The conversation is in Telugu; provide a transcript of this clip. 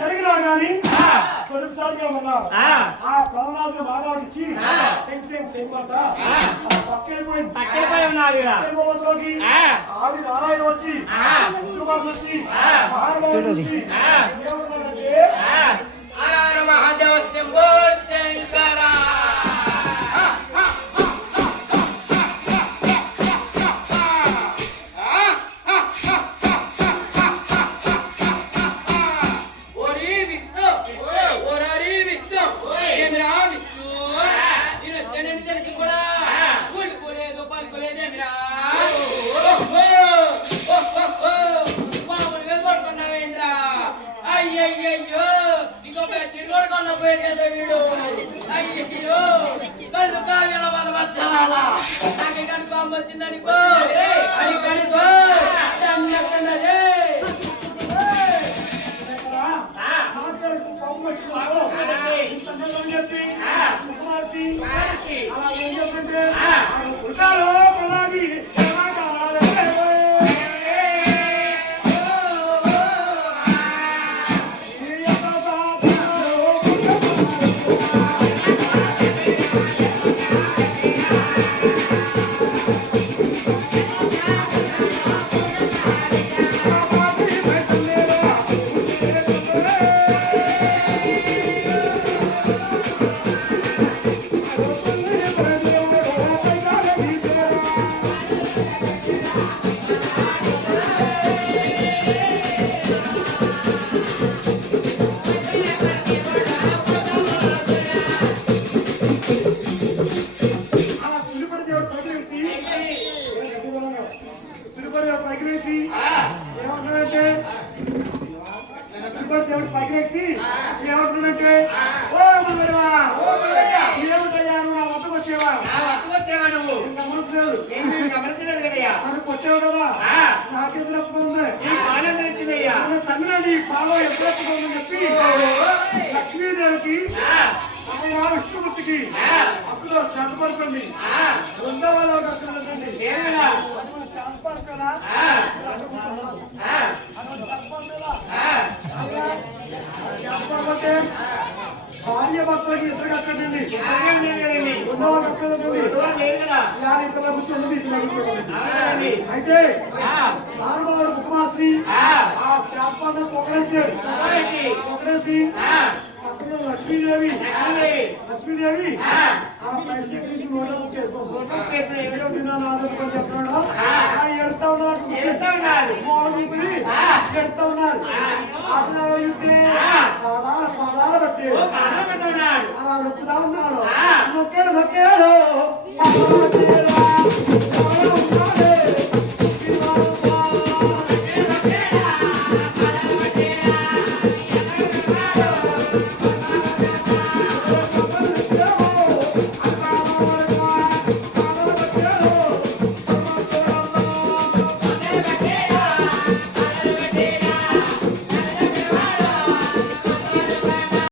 జరిగినా గానీ తొలిసారిగా ఉన్నా ఆ ప్రహ్లాద మానవుడిచ్చి మాట పక్కెళ్ళిపోయి ఉన్నారు ఆది నారాయణ వచ్చి అయ్యో ఇంకొక చిరుగోడు కొన్న పోయి కదా వీడు అయ్యో కళ్ళు కావ్యాల వాళ్ళ వచ్చాలా నాకు కనుకోం వచ్చిందనుకో అది కనుకో దేవుడు పైకి ఏమంటున్నట్టే ఓ మనవా ఏమిటయ్యా నువ్వు నా వద్దకు వచ్చేవా నువ్వు గమనించలేదు కదయ్యా మనకు వచ్చావు కదా నాకెదురప్పుడు ఉంది తమిళనాడు పాలో ఎప్పుడెప్పుడు చెప్పి లక్ష్మీదేవికి విష్ణుమూర్తికి అప్పుడు శ్రద్ధపరచండి రెండవ భార్య భర్తలకి ఇద్దరు కట్టండి అయితే మానవుడు ఉపవాసి ఆ శాస్త్రాన్ని పొగలేసి లక్ష్మీదేవి ఎడతా ఉన్నారు ఎడతా ఉన్నారు పదాలు బట్టి అలా నొక్కుతా ఉన్నాడు నొక్కేడు